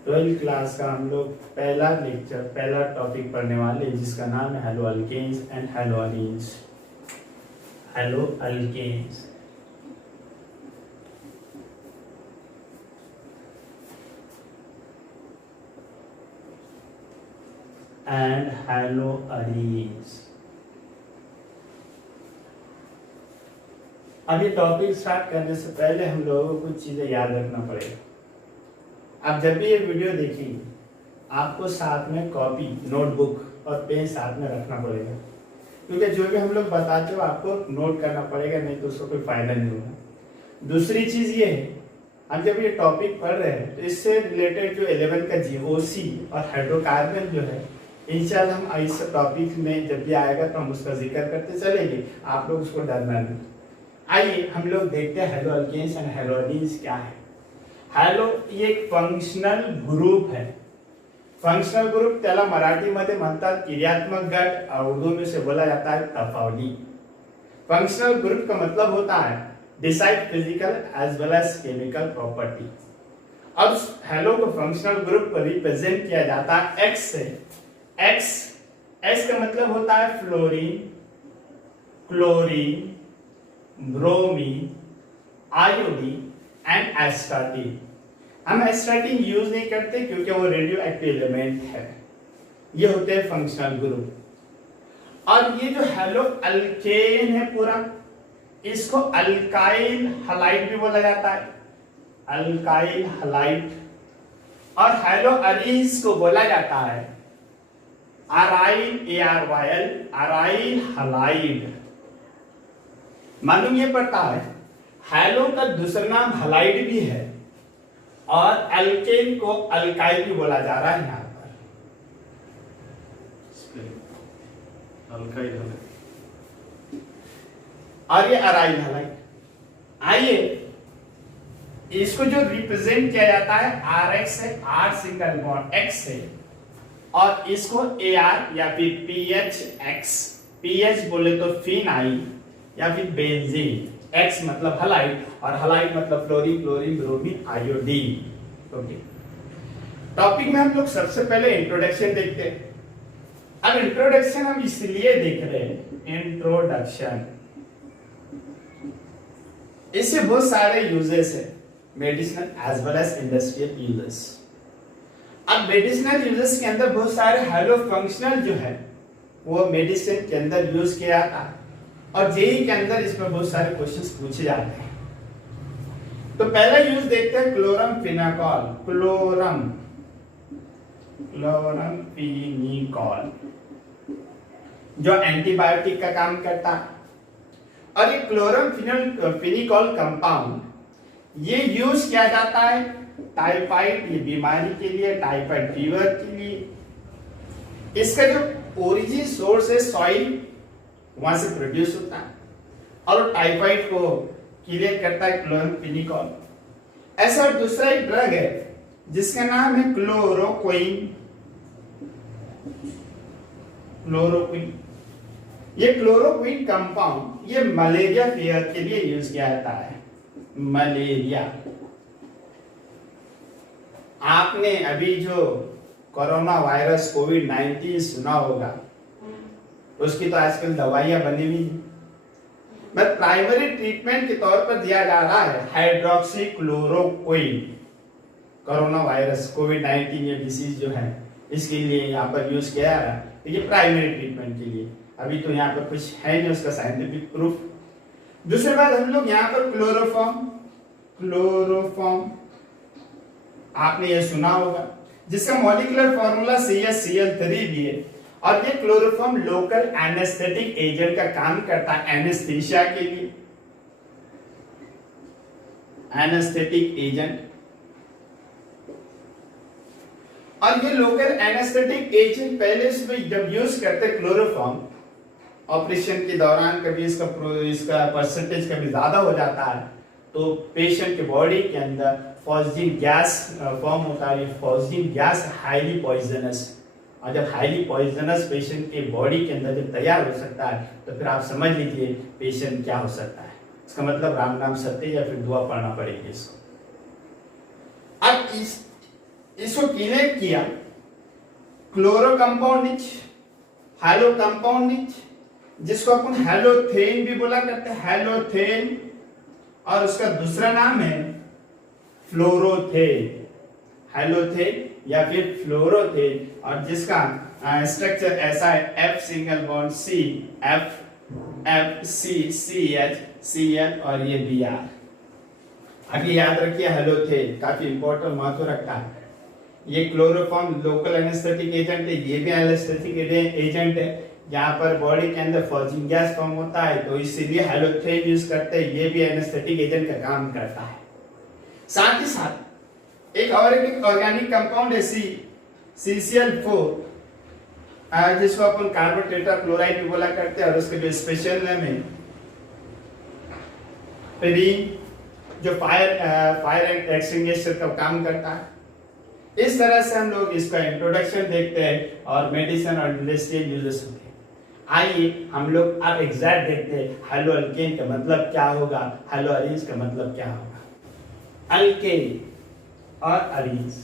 12th class का हम लोग पहला लेक्चर पहला टॉपिक पढ़ने वाले हैं, जिसका नाम है halo alkanes and halo arenes. Halo alkanes and halo arenes. अब ये टॉपिक स्टार्ट करने से पहले हम लोगों को कुछ चीजें याद रखना पड़ेगा। आप जब भी ये वीडियो देखेंगे आपको साथ में कॉपी, नोटबुक और पेन साथ में रखना पड़ेगा, क्योंकि जो भी हम लोग बताते हो आपको नोट करना पड़ेगा, नहीं तो उसको कोई फायदा नहीं होगा। दूसरी चीज ये है, हम जब ये टॉपिक पढ़ रहे हैं तो इससे रिलेटेड जो 11 का जीओसी और हाइड्रोकार्बन जो है, इंशाल्लाह हम इस टॉपिक में जब भी आएगा तो हम उसका जिक्र करते चलेंगे, आप लोग उसको डरना नहीं। आइए हम लोग देखते हैं हेलो अल्केन्स एंड हेलो अलीन्स क्या है। हेलो ये एक फंक्शनल ग्रुप है। फंक्शनल ग्रुप त्याला मराठीमध्ये म्हणतात क्रियात्मक गट और उर्दू में से बोला जाता है तफावली। फंक्शनल ग्रुप का मतलब होता है decide physical as well as chemical property. अब हेलो को फंक्शनल ग्रुप को रिप्रेजेंट किया जाता है एक्स से। एक्स का मतलब होता है fluorine, chlorine, bromine, iodine and astatine. हम एस्टाटीन यूज नहीं करते क्योंकि वो रेडियो एक्टिव एलिमेंट है। ये होते हैं फंक्शनल ग्रुप। और ये जो हेलो अल्केन है पूरा, इसको अल्काइल हलाइड भी बोला जाता है, अल्काइल हलाइड। और हेलो अलीन्स को बोला जाता है अराइल, अराइल हलाइड। मालूम ये पड़ता है हेलो का दूसरा नाम हलाइड भी है और अल्केन को अल्काइल भी बोला जा रहा है यहां पर। अल्काइल और ये अराइल हलाइड। आइए इसको जो रिप्रेजेंट किया जाता है RX से, R सिंगल बॉन्ड X से, और इसको AR या फिर PHX, PH बोले तो फिनाइल या फिर बेंजीन, X मतलब हलाइड और हलाइड मतलब fluorine, chlorine, bromine, iodine. Okay, topic में हम लोग सबसे पहले इंट्रोडक्शन देखते हैं। अब इंट्रोडक्शन हम इसलिए देख रहे हैं, इंट्रोडक्शन इससे बहुत सारे यूजेस है, medicinal as well as industrial uses. अब मेडिसिनल यूजेस के अंदर बहुत सारे हेलो फंक्शनल जो है वो मेडिसिन के अंदर यूज किया जाता है और जेई के अंदर इसमें बहुत सारे क्वेश्चंस पूछे जाते हैं। तो पहला यूज देखते हैं क्लोरम फिनाकॉल। क्लोरम फिनिकॉल जो एंटीबायोटिक का काम करता है। और ये क्लोरम फिनिकॉल कंपाउंड ये यूज किया जाता है टाइफाइड, ये बीमारी के लिए, टाइफाइड फीवर के लिए। इसका जो ओरिजिन सोर्स है सॉइल, वहां से प्रोड्यूस होता है और टाइफाइड को क्लियर करता है क्लोरम फिनिकॉल। ऐसा दूसरा एक ड्रग है जिसका नाम है क्लोरोक्विन। ये क्लोरोक्विन कंपाउंड ये मलेरिया फेयर के लिए यूज किया जाता है। मलेरिया, आपने अभी जो कोरोना वायरस कोविड-19 सुना होगा, उसकी तो आजकल दवाइयां बनी हुई है, बट प्राइमरी ट्रीटमेंट के तौर पर दिया जा रहा है हाइड्रोक्सी क्लोरोक्विन। कोरोना वायरस कोविड-19 ये डिसीज जो है इसके लिए यहाँ पर यूज किया जा रहा है, ये प्राइमरी ट्रीटमेंट के लिए। अभी तो यहाँ पर कुछ है नहीं उसका साइंटिफिक प्रूफ। दूसरी बात, हम लोग यहाँ पर क्लोरोफॉर्म आपने ये सुना होगा, जिसका मॉलिक्यूलर फॉर्मूला CH-Cl3 भी है। और ये क्लोरोफॉर्म लोकल एनेस्थेटिक एजेंट का काम करता है एनेस्थीसिया के लिए, एनेस्थेटिक एजेंट। और ये लोकल एनेस्थेटिक एजेंट पहले इसमें जब यूज करते क्लोरोफॉर्म, ऑपरेशन के दौरान कभी इसका परसेंटेज कभी ज्यादा हो जाता है तो पेशेंट के बॉडी के अंदर फॉस्जिन गैस फॉर्म होता है। फॉस्जिन गैस हाईली पॉइजनस, और जब हाईली पॉइजनस पेशेंट के बॉडी के अंदर जब तैयार हो सकता है तो फिर आप समझ लीजिए पेशेंट क्या हो सकता है। इसका मतलब राम नाम सत्य या फिर दुआ पढ़ना पड़ेगी इसको। अब इसको किनेट किया क्लोरो कंपाउंड निच, हेलो कंपाउंड निच, जिसको अपन हेलोथेन भी बोला करते हैं, हेलोथेन, और उसका दूसरा नाम है फ्लोरोथेन, हेलोथेन या फिर फ्लोरोथेन, और जिसका स्ट्रक्चर ऐसा है F single bond C, F C C H C L और ये Br। आगे याद रखिए हेलोथेन काफी इंपॉर्टेंट महत्व रखता है। ये क्लोरोफॉर्म लोकल एनेस्थेटिक एजेंट है, ये भी एनेस्थेटिक एजेंट है। यहाँ पर बॉडी के अंदर फॉर्जिंग गैस फॉर्म होता है तो इसीलिए हेलोथेन यूज करते हैं, ये भी एनेस्थेटिक एजेंट का काम करता है। साथ ही साथ एक और एक ऑर्गेनिक कंपाउंड है CCl4, जिसको अपन कार्बन टेट्राक्लोराइड भी बोला करते हैं, और उसके जो स्पेशल नेम है पेरीन, जो फायर एक्सटिंग्विशर का काम करता है। इस तरह से हम लोग इसका इंट्रोडक्शन देखते हैं और मेडिसिन और इंडस्ट्रियल यूजेस होते हैं। आइए हम लोग अब एग्जैक्ट देखते हैं हेलो अल्केन का मतलब क्या होगा, हेलो अरीज का मतलब क्या होगा। अल्केन और अरीज,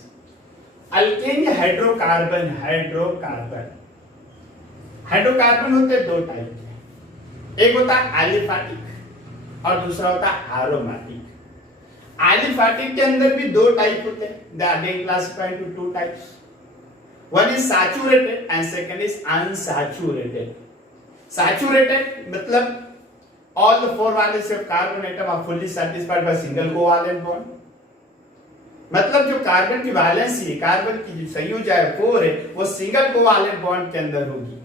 अल्केन या हाइड्रोकार्बन, हाइड्रोकार्बन होते हैं दो टाइप के, एक होता है एलिफैटिक और दूसरा होता है एरोमेटिक। एलिफैटिक के अंदर भी दो टाइप होते हैं, they are being classified into two types, one is saturated and second is unsaturated। Saturated मतलब all the four valency of carbon atom are fully satisfied by single covalent bond, मतलब जो carbon की valency है, carbon की जो संयुज है 4 है, वो सिंगल कोवालेंट बॉन्ड के अंदर होगी,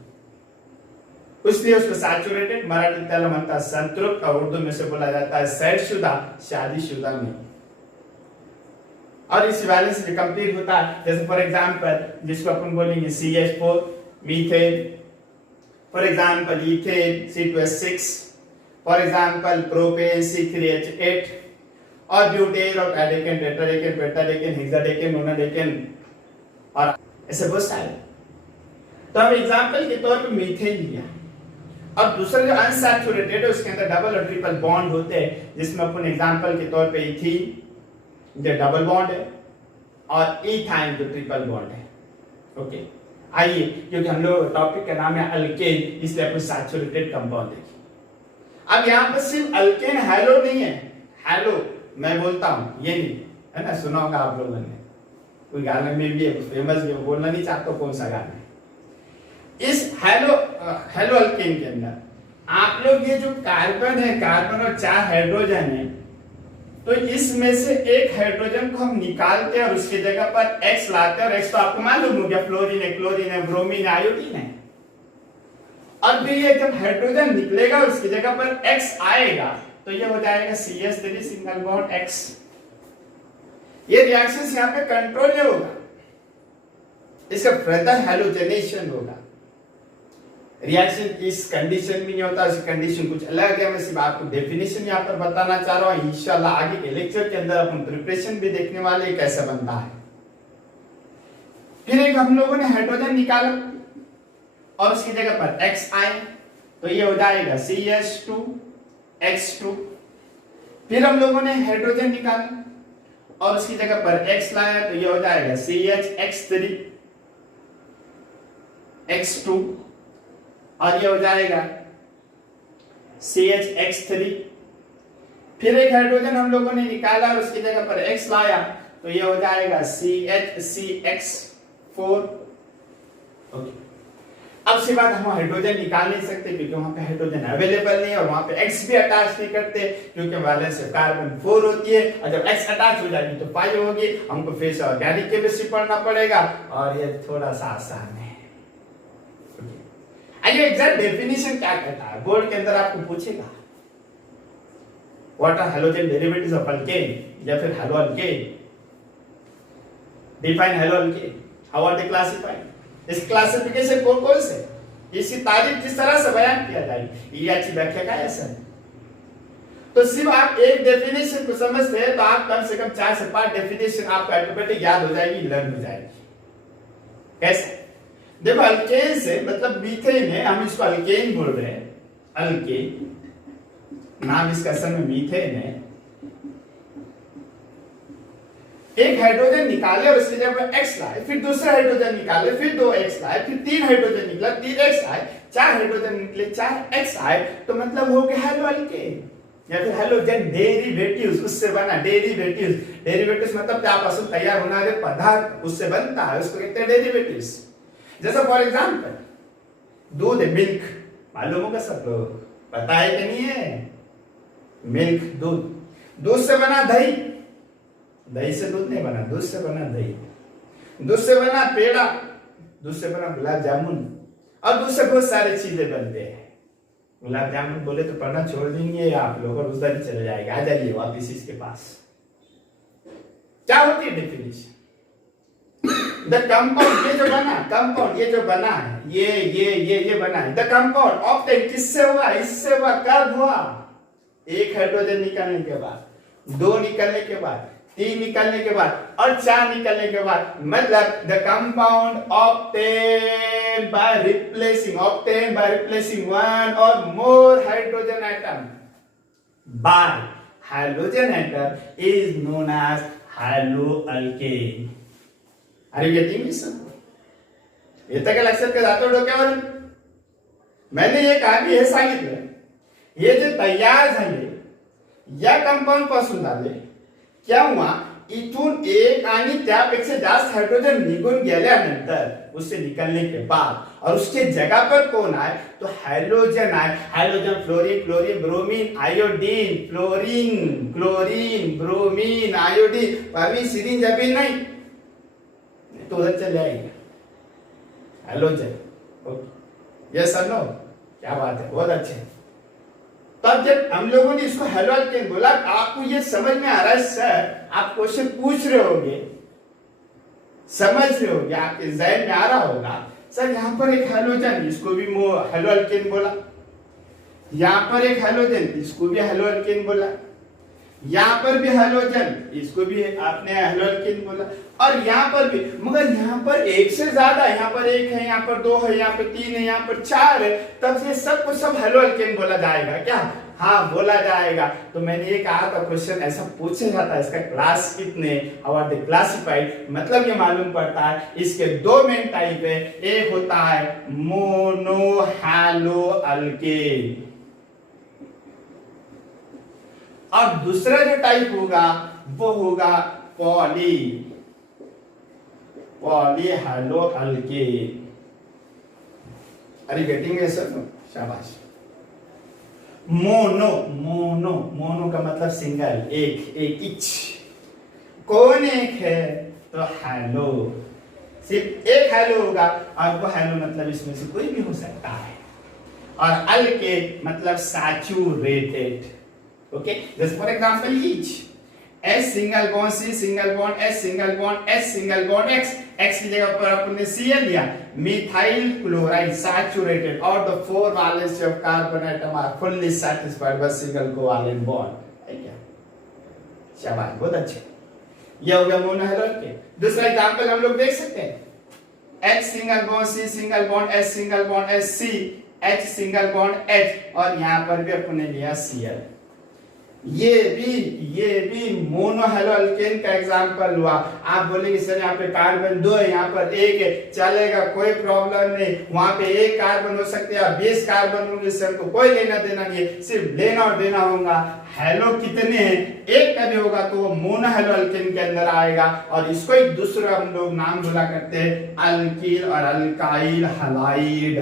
इसलिए उसको सैचुरेटेड, मराठी त्याला म्हणतात संतृप्त, और उर्दू में से बोला जाता है सैरशुदा, शादीशुदा नहीं। और इस वैलेंस जो कंप्लीट होता है, जैसे फॉर एग्जांपल जिसको अपन बोलेंगे CH4 methane, for example ethane C2H6, for example propane C3H8, और ब्यूटेन और एडेकेन, टेट्राडेकेन, पेंटाडेकेन, हेक्साडेकेन, नोनाडेकेन, और ऐसे बहुत सारे। तो हम एग्जांपल के तौर पे मीथेन लिया, और दूसरा जो अनसैचुरेटेड है उसके अंदर डबल और ट्रिपल बॉन्ड होते हैं, जिसमें अपन एग्जांपल के तौर पे इथीन जो डबल बॉन्ड है और इथाइन जो ट्रिपल बॉन्ड है। ओके, आइए, क्योंकि हम लोग टॉपिक का नाम है अल्केन, इसलिए अपन सैचुरेटेड कंपाउंड देखिए। अब यहाँ पर सिर्फ अल्केन हेलो नहीं है, हेलो मैं बोलता हूँ ये नहीं है ना, सुना होगा आप लोगों ने, कोई गाने में भी है फेमस, भी बोलना नहीं चाहता कौन सा गाना है। इस हेलो अल्केन के अंदर आप लोग ये जो कार्बन है, कार्बन और 4 हाइड्रोजन है, तो इसमें से एक हाइड्रोजन को हम निकालते हैं और उसकी जगह पर X लाते हैं, और X तो आपको मालूम हो गया फ्लोरीन है, क्लोरीन है, ब्रोमीन है, आयोडीन है। और फिर ये जब हाइड्रोजन निकलेगा उसकी जगह पर X आएगा तो ये हो जाएगा CH3 सिंगल बॉन्ड X। ये रिएक्शन यहाँ पे कंट्रोल नहीं होगा, इसका फर्दर हैलोजेनेशन होगा। रिएक्शन इस कंडीशन में नहीं होता, इस कंडीशन कुछ अलग है। मैं सिर्फ आपको डेफिनेशन यहाँ पर बताना चाह रहा हूँ, इंशाल्लाह आगे के लेक्चर के अंदर अपन प्रिपरेशन भी देखने वाले कैसे बनता है। फिर एक हम लोगों ने हाइड्रोजन निकाला और उसकी जगह पर X आए तो ये हो जाएगा CH2X2। फिर हम लोगों ने हाइड्रोजन निकाला और उसकी जगह पर X लाया तो ये हो जाएगा CHX3X2, और ये हो जाएगा CHX3। फिर एक हाइड्रोजन हम लोगों ने निकाला और उसकी जगह पर X लाया तो ये हो जाएगा CHCX4। ओके, अब से बाद हम हाइड्रोजन निकाल नहीं सकते क्योंकि वहां पे हाइड्रोजन अवेलेबल नहीं है, और वहां पे X भी अटैच नहीं करते क्योंकि वैलेंस से कार्बन 4 होती है, और जब X अटैच हो जाएगी तो 5 होगी। हमको फिर से ऑर्गेनिक केमिस्ट्री पढ़ना पड़ेगा, और ये थोड़ा सा आसान है। आइए एग्जैक्ट डेफिनेशन क्या कहता है, बोर्ड के अंदर आपको पूछेगा what are halogen derivatives of alkane या फिर halo alkane, define halo alkane, how are they classified. इस क्लासिफिकेशन कौन से, इसकी तारीफ किस तरह से बयान किया जाएगी, ये अच्छी व्याख्या का ऐसा है। तो सिर्फ आप एक डेफिनेशन को समझते हैं तो आप कम से कम 4 से 5 डेफिनेशन आपको ऑटोमेटिक याद हो जाएगी, लर्न हो जाएगी। कैसे, देखो अल्केन से मतलब मीथेन है, हम इसको अल्केन बोल रहे हैं, अल्केन नाम इसका असल में मीथेन है। एक हाइड्रोजन निकाले और उसकी जगह पर X लाए, फिर दूसरा हाइड्रोजन निकाले, फिर 2X लाए, फिर 3 हाइड्रोजन निकला 3X आए, 4 हाइड्रोजन निकले 4X आए, तो मतलब हो गया हेलो अल्केन या फिर हेलोजन डेरिवेटिव्स, उससे बना डेरिवेटिव्स मतलब त्यापासून तयार होणारे पदार्थ उससे बनता है, उसको कहते हैं डेरिवेटिव्स। जैसा फॉर एग्जांपल दूध है, मिल्क, मालूम होगा सब लोग, पता है कि नहीं है? मिल्क दूध से बना दही, दही से दूध नहीं बना, दूध से बना दही, दूध से बना पेड़ा, दूध से बना गुलाब जामुन, और दूध से बहुत सारी चीजें बनते हैं। गुलाब जामुन बोले तो पढ़ना छोड़ देंगे आप लोग और उधर ही चले जाएगा। आ जाइए वापिस इसके पास। क्या होती है डेफिनेशन? द कंपाउंड, ये जो बना कंपाउंड, ये जो बना है, ये बना है, द कंपाउंड ऑब्टेन, किससे हुआ? इससे हुआ। कब हुआ? एक हाइड्रोजन निकलने के बाद, 2 निकलने के बाद, 3 निकलने के बाद और 4 निकलने के बाद, मतलब the compound obtain by replacing one or more hydrogen atom by hydrogen atom is known as haloalkane. Are you getting this? येतं का लक्षात? का जातो डोक्यावर? मैंने एक आधी हे सांगितलं, हे जे तयार झाले या कंपाउंड पासून झाले, किंवा इथून एक आणि त्यापेक्षा जास्त हाइड्रोजन निघून गेल्यानंतर, उससे निकलने के बाद, और उसके जगह पर कौन आए? तो हाइड्रोजन आए। Hydrogen fluorine bromine iodine, chlorine bromine iodine, अभी सीरीन जबी नहीं तो उधर चल जाएगा हाइड्रोजन। ओके, यस और नो? क्या बात है, बहुत अच्छे। तब जब हम लोगों ने इसको हॅलोअल्केन बोला, आपको ये समझ में आ रहा है सर? आप क्वेश्चन पूछ रहे होंगे, समझ रहे होंगे, आपके जहन में आ रहा होगा सर यहाँ पर एक हाइड्रोजन, इसको भी हॅलोअल्केन बोला, यहाँ पर एक हाइड्रोजन, इसको भी हॅलोअल्केन बोला, यहाँ पर भी हाइड्रोजन, इसको भी आपने हॅलोअल्केन बोला, और यहाँ पर भी, मगर यहाँ पर एक से ज्यादा, यहाँ पर 1 है, यहाँ पर 2 है, यहाँ पर 3 है, यहाँ पर 4 है, तब से सब को सब हॅलोअल्केन बोला जाएगा क्या? हाँ, बोला जाएगा। तो मैंने ये कहा था क्वेश्चन ऐसा पूछा जाता है, इसका क्लास कितने और द क्लासिफाइड, मतलब ये मालूम पड़ता है इसके 2 मेन टाइप है। एक होता है मोनो हॅलोअल्केन और दूसरा जो टाइप होगा वो होगा पॉली हॅलोअल्केन। अरे गेटिंग है सर? शाबाश। मोनो का मतलब सिंगल, एक इच। कौन एक है? तो हेलो, सिर्फ एक हेलो होगा, और वो हेलो मतलब इसमें से कोई भी हो सकता है, और अल्केन मतलब सैचुरेटेड। ओके, जैसे for example each, S single bond, C single bond, S single bond, S single bond, X की जगह पर अपने Cl लिया, मिथाइल क्लोराइड सैचुरेटेड, और the 4 valency of carbon atom are fully satisfied by single covalent bond. है क्या? शाबाश, बहुत अच्छे। ये हो गया मोनो हॅलोअल्केन। दूसरा एग्जांपल हम लोग देख सकते हैं, H single bond, C single bond, S single bond, C, H single bond H, और यहां पर भी अपने लिया Cl। ये भी मोनो हॅलोअल्केन का एग्जांपल हुआ। आप बोलेंगे सर यहाँ पे कार्बन 2 है, यहाँ पर 1 है, चलेगा, कोई प्रॉब्लम नहीं। वहां पे 1 कार्बन हो सकते हैं, 20 कार्बन होंगे, इससे हमको कोई लेना देना नहीं है, सिर्फ लेना और देना होगा हेलो कितने हैं, एक का भी होगा तो वो मोनो हॅलोअल्केन के अंदर आएगा। और इसको एक दूसरा हम लोग नाम बोला करते हैं अल्किल और अल्काइल हलाइड।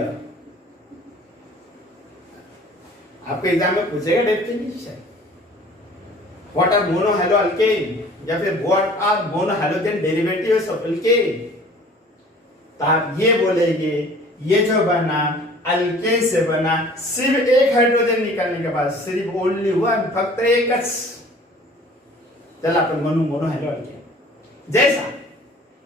आपको एग्जाम में पूछेगा डेफिनेशन, What are monohaloalkane या फिर what are monohalogen derivatives of alkane? तो आप ये बोलेंगे ये जो बना अल्केन से बना, सिर्फ एक हाइड्रोजन निकलने के बाद, सिर्फ ओनली वन, फक्त एकच। चला अपन मोनोहॅलोअल्केन जैसा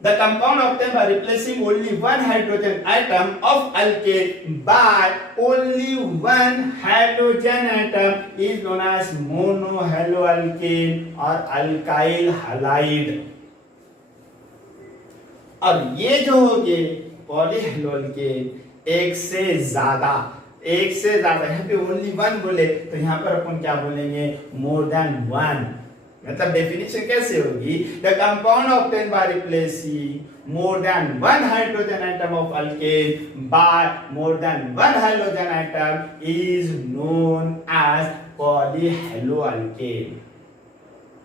the compound obtained by replacing only one hydrogen atom of alkane by only one hydrogen atom is known as monohaloalkane or alkyl halide। अब ये जो हो गए पॉलीहैलोअल्केन, एक से ज्यादा, यहाँ पे ओनली वन बोले तो यहाँ पर अपन क्या बोलेंगे? More than one. मतलब डेफिनेशन कैसे होगी, the compound obtain by replacing more than one hydrogen atom of alkane by more than one hydrogen atom is known as polyhaloalkane.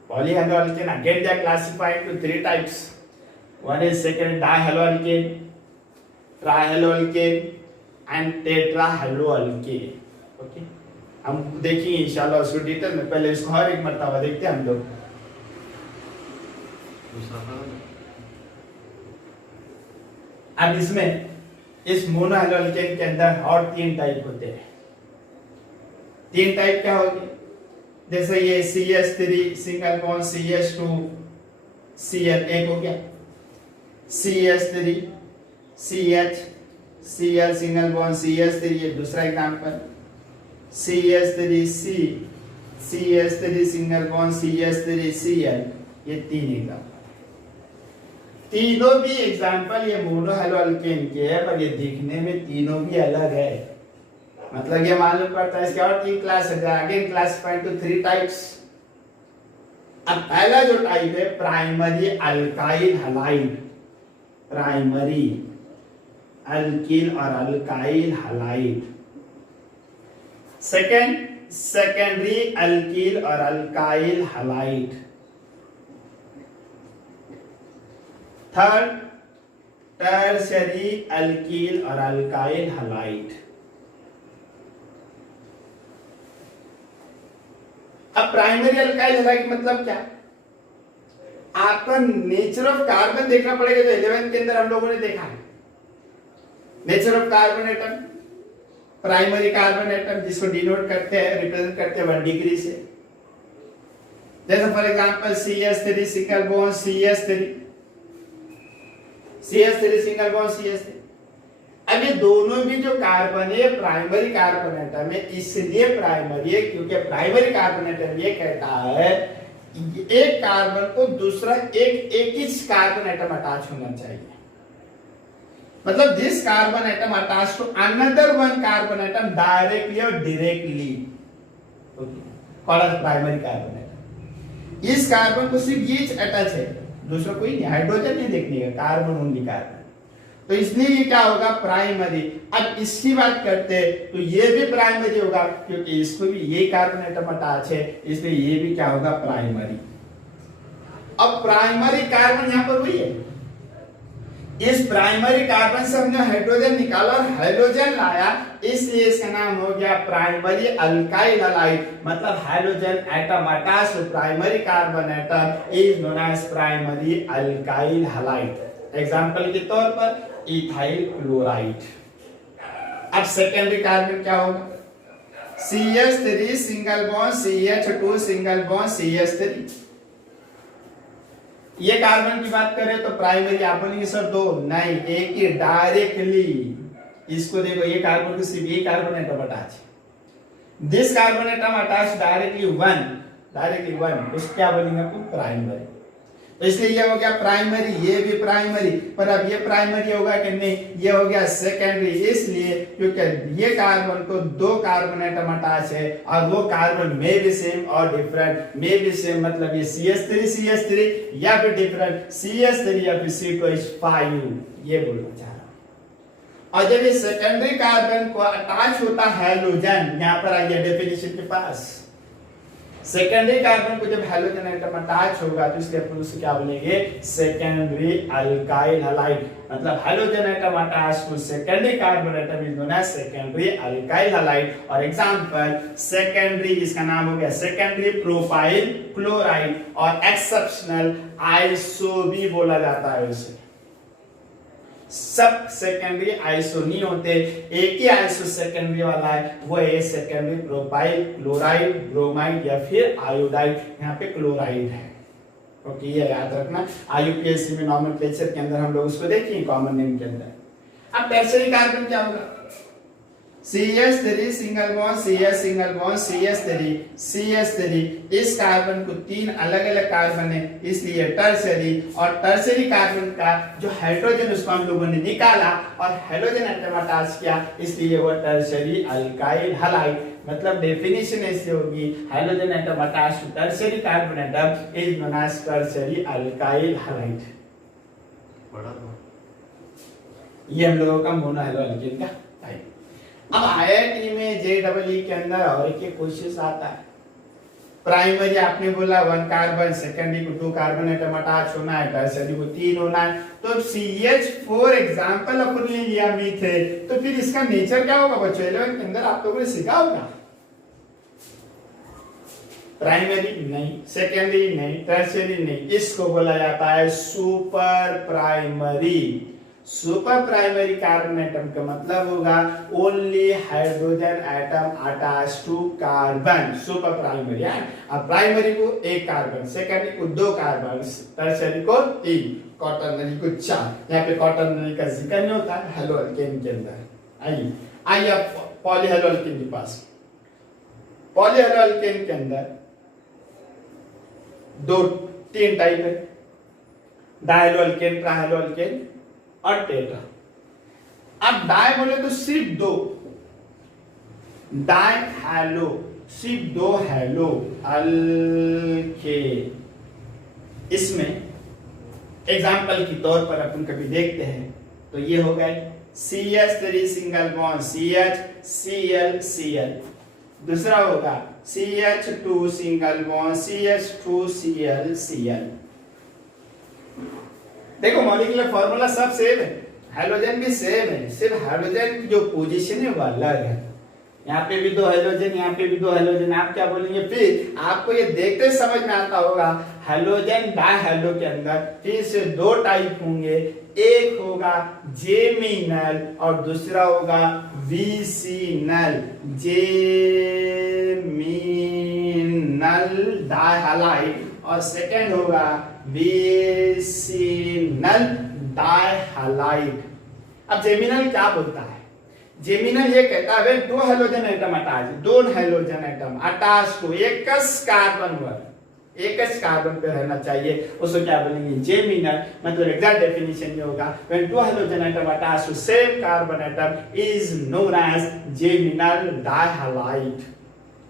Polyhaloalkane again they are classified to three types. One is second dihaloalkane, trihaloalkane and tetrahaloalkane. Okay, हम देखेंगे इंशाल्लाह उसको detail में, पहले इसको हर एक मर्तबा देखते हैं हम लोग। अब इसमें इस मोनोहैलोअल्केन के अंदर और तीन टाइप होते हैं। तीन टाइप क्या होगी, जैसे ये CH3 single bond CH2 Cl एक हो गया, CH3 CH Cl single bond CH3 ये दूसरा example, CH3C CH3 single bond CH3 Cl ये तीन एग्जांपल। तीनों भी एग्जांपल ये मोनोहैलोअल्केन के है, पर ये दिखने में तीनों भी अलग है। मतलब ये मालूम पड़ता है इसके और तीन क्लास है, again classified to three types. अब पहला जो टाइप है primary alkyl halide, primary alkyl और alkyl halide. Second secondary alkyl और alkyl halide. Third tertiary alkyl और अल्काइल हैलाइड। अब प्राइमरी अल्काइल हैलाइड मतलब क्या, आपका नेचर ऑफ कार्बन देखना पड़ेगा, जो 11th के अंदर हम लोगों ने देखा है। Nature of carbon atom, primary carbon atom जिसको डिनोट करते हैं, रिप्रेजेंट करते हैं 1 डिग्री से। जैसे for example CH3 single bond CH3 single bond CH3। अब ये दोनों भी जो कार्बन है प्राइमरी कार्बन एटम है, इसलिए प्राइमरी है क्योंकि प्राइमरी कार्बन एटम ये कहता है एक कार्बन को दूसरा एक ही कार्बन एटम अटैच होना चाहिए। मतलब this carbon atom attach to another one carbon atom directly और directly, called as primary carbon atom. इस कार्बन को सिर्फ ये अटैच है, दूसरा कोई नहीं, हाइड्रोजन नहीं देखने का, कार्बन ओनली कार्बन। तो इसलिए ये क्या होगा प्राइमरी। अब इसकी बात करते हैं तो ये भी प्राइमरी होगा क्योंकि इसको भी ये कार्बन एटम अटैच है, इसलिए ये भी क्या होगा प्राइमरी। अब प्राइमरी कार्बन यहां पर वही है, इस प्राइमरी कार्बन से हमने हाइड्रोजन निकाला और हाइड्रोजन लाया, इसलिए इसका नाम हो गया प्राइमरी अल्काइल हैलाइड। मतलब hydrogen atom attached to primary carbon atom is known as primary alkyl halide. Example के तौर पर इथाइल क्लोराइड। अब सेकेंडरी कार्बन क्या होगा, CH3 single bond CH2 single bond CH3। ये कार्बन की बात करें तो प्राइमरी आप बोलेंगे सर दो, नहीं एक ही डायरेक्टली। इसको देखो ये कार्बन को सिर्फ ये carbon atom attach, this carbon atom attach directly one, उसको क्या बोलेंगे आपको प्राइमरी। तो इसलिए ये हो गया प्राइमरी, ये भी प्राइमरी, पर अब ये प्राइमरी होगा कि नहीं, ये हो गया सेकेंडरी। इसलिए क्योंकि ये कार्बन को दो कार्बन एटम अटैच है और वो कार्बन में भी सेम और डिफरेंट। में भी सेम मतलब ये CH3 या फिर डिफरेंट CH3 या फिर C2H5, ये बोलना चाह रहा हूं। और जब ये सेकेंडरी कार्बन को अटैच होता है हैलोजन, यहां पर आइए डेफिनेशन के पास, सेकेंडरी कार्बन को जब हैलोजन एटम अटैच होगा तो इसके अपन उसे क्या बोलेंगे सेकेंडरी अल्काइल हैलाइड। मतलब halogen atom attach to secondary carbon atom is known as secondary alkyl halide. और एग्जांपल सेकेंडरी, इसका नाम हो गया सेकेंडरी प्रोपाइल क्लोराइड, और एक्सेप्शनल आइसो भी बोला जाता है उसे। सब सेकेंडरी आइसो नहीं होते, एक ही आइसो सेकेंडरी वाला है, वो है सेकेंडरी प्रोपाइल क्लोराइड, ब्रोमाइड या फिर आयोडाइड। यहाँ पे क्लोराइड है, ओके ये याद रखना। IUPAC में नोमेनक्लेचर के अंदर हम लोग उसको देखेंगे कॉमन नेम के अंदर। अब टर्शियरी कार्बन क्या होगा, CH3 single bond CH single bond CH3 CH3। इस कार्बन को 3 अलग अलग कार्बन है, इसलिए टर्शरी। और टर्शरी कार्बन का जो हाइड्रोजन उसको हम लोगों ने निकाला और हाइड्रोजन एटम अटैच किया, इसलिए वो टर्शरी अल्काइल हैलाइड। मतलब डेफिनेशन ऐसे होगी, hydrogen atom attach to tertiary carbon atom is known as tertiary alkyl halide. ये हम लोगों का मोनो हैलो अल्केन का टाइप। अब आईआईटी में जेईई के अंदर और एक क्वेश्चन आता है। प्राइमरी आपने बोला 1 कार्बन, सेकेंडरी को 2 कार्बन एटम अटैच होना है, टर्शरी को 3 होना है। तो CH4 एग्जांपल अपन ने लिया मीथेन, तो फिर इसका नेचर क्या होगा बच्चों? 11 के अंदर आप लोगों ने सीखा होगा। प्राइमरी नहीं, सेकेंडरी नहीं, टर्शरी नहीं, इसको बोला जाता है super primary. Super primary carbon atom का मतलब होगा only hydrogen atom attach to carbon, super primary है। अब प्राइमरी को 1 कार्बन, सेकेंडरी को 2 कार्बन, टर्शरी को 3, क्वाटरनरी को 4। यहाँ पे क्वाटरनरी का जिक्र नहीं होता है हैलो अल्केन के अंदर। आइए अब पॉलीहैलो अल्केन के पास। पॉलीहैलो अल्केन के अंदर 3 टाइप है, डायहैलो अल्केन, ट्राइहैलो अल्केन और टेट्रा। अब डाई बोले तो सिर्फ 2, डाई हैलो, सिर्फ 2 हैलो अल्केन। इसमें एग्जांपल के तौर पर अपन कभी देखते हैं तो ये हो गए CH3 single bond CH Cl Cl। दूसरा होगा CH2 single bond CH2 Cl Cl। देखो मॉलिक्यूलर फार्मूला सब सेम है, हाइड्रोजन भी सेम है, सिर्फ हाइड्रोजन की जो पोजीशन है वो अलग है। यहाँ पे भी 2 हाइड्रोजन, यहाँ पे भी 2 हाइड्रोजन। आप क्या बोलेंगे? फिर आपको ये देखते समझ में आता होगा हाइड्रोजन डायहैलो के अंदर फिर से 2 टाइप होंगे, एक होगा जेमिनल और दूसरा होगा विसिनल। जेमिनल डायहैलाइड और सेकेंड होगा विसिनल डायहैलाइड। अब जेमिनल क्या बोलता है? जेमिनल ये कहता है 2 hydrogen atom attach, 2 hydrogen atom attach to एक कार्बन पर, एक कार्बन पे रहना चाहिए, उसको क्या बोलेंगे? जेमिनल। मतलब एग्जैक्ट डेफिनेशन ये होगा when 2 hydrogen atom attach to same carbon atom is known as geminal dihalide.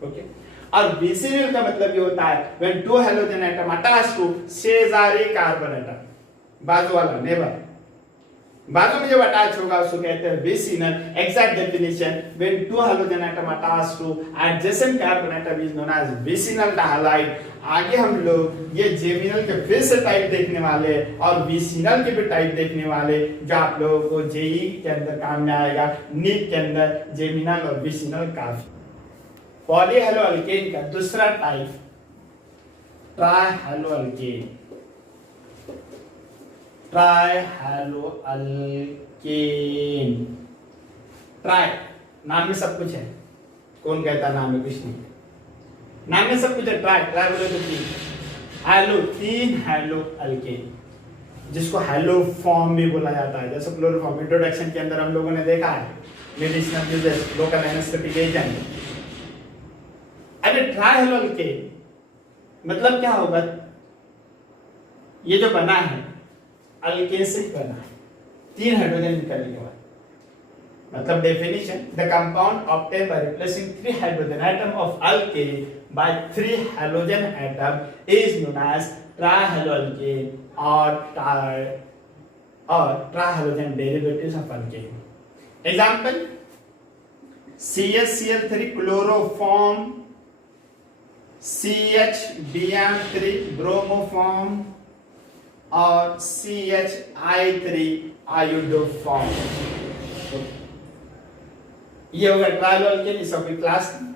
Okay. और विसिनल का मतलब ये होता है when 2 hydrogen atom attach to शेजारी कार्बन एटम, बाजू वाला नेबर, बाजू में जो अटैच होगा उसको कहते हैं vicinal. Exact definition when 2 hydrogen atom attach to adjacent carbon atom is known as vicinal dihalide. आगे हम लोग ये जेमिनल के फिर से टाइप देखने वाले और विसिनल के भी टाइप देखने वाले, जो आप लोगों को जेईई के अंदर काम में आएगा। नीट के अंदर जेमिनल और विसिनल काफी। पॉलीहैलो अल्केन का दूसरा टाइप ट्राइहैलो अल्केन। ट्राइहैलो अल्केन, ट्राई नाम में सब कुछ है, कौन कहता नाम में कुछ नहीं? नाम में सब कुछ है। ट्राई, ट्राई बोले तो 3 हैलो, 3 हैलो अल्केन, जिसको हैलो फॉर्म भी बोला जाता है। जैसे क्लोरोफॉर्म इंट्रोडक्शन के अंदर हम लोगों ने देखा है, medicinal uses, local anaesthetic agent. अरे ट्राइहैलो अल्केन मतलब क्या होगा? ये जो बना है अल्केन से ही बना है, 3 हाइड्रोजन निकलने के बाद। मतलब definition the compound obtain by replacing 3 hydrogen atom of alkane by 3 hydrogen atom is known as trihalo alkane or trihydrogen derivatives of alkane. Example CHCl3 chloroform, CHBr3 bromoform और CHI3 आयोडोफॉर्म। ये होगा ट्राइहैलो alkane, इसका कोई class नहीं।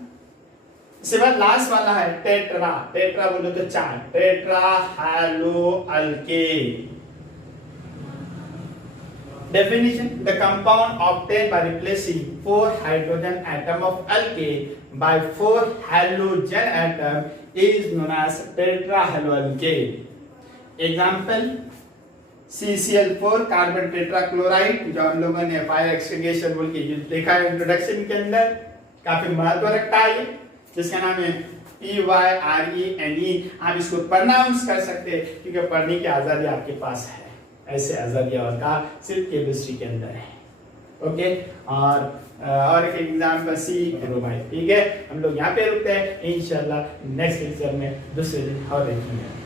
इसके बाद last वाला है टेट्रा। टेट्रा बोलो तो 4, टेट्राहैलो alkane. Definition: the compound obtained by replacing 4 hydrogen atom of alkane by 4 halogen atom is known as tetrahaloalkane. Example: CCl4 carbon tetrachloride, जो हम लोगों ने फायर एक्सटिंग्विशर बोल के देखा है इंट्रोडक्शन के अंदर, काफी महत्व रखता है ये, जिसका नाम है PYRENE। आप इसको प्रोनाउंस कर सकते हैं क्योंकि पढ़ने की आजादी आपके पास है, ऐसे आजादी और का सिर्फ केमिस्ट्री के अंदर है। ओके, और एक एग्जाम्पल सी ब्रोमाइड। ठीक है, हम लोग यहाँ पे रुकते हैं, इंशाल्लाह नेक्स्ट लेक्चर में दूसरे दिन और देखेंगे।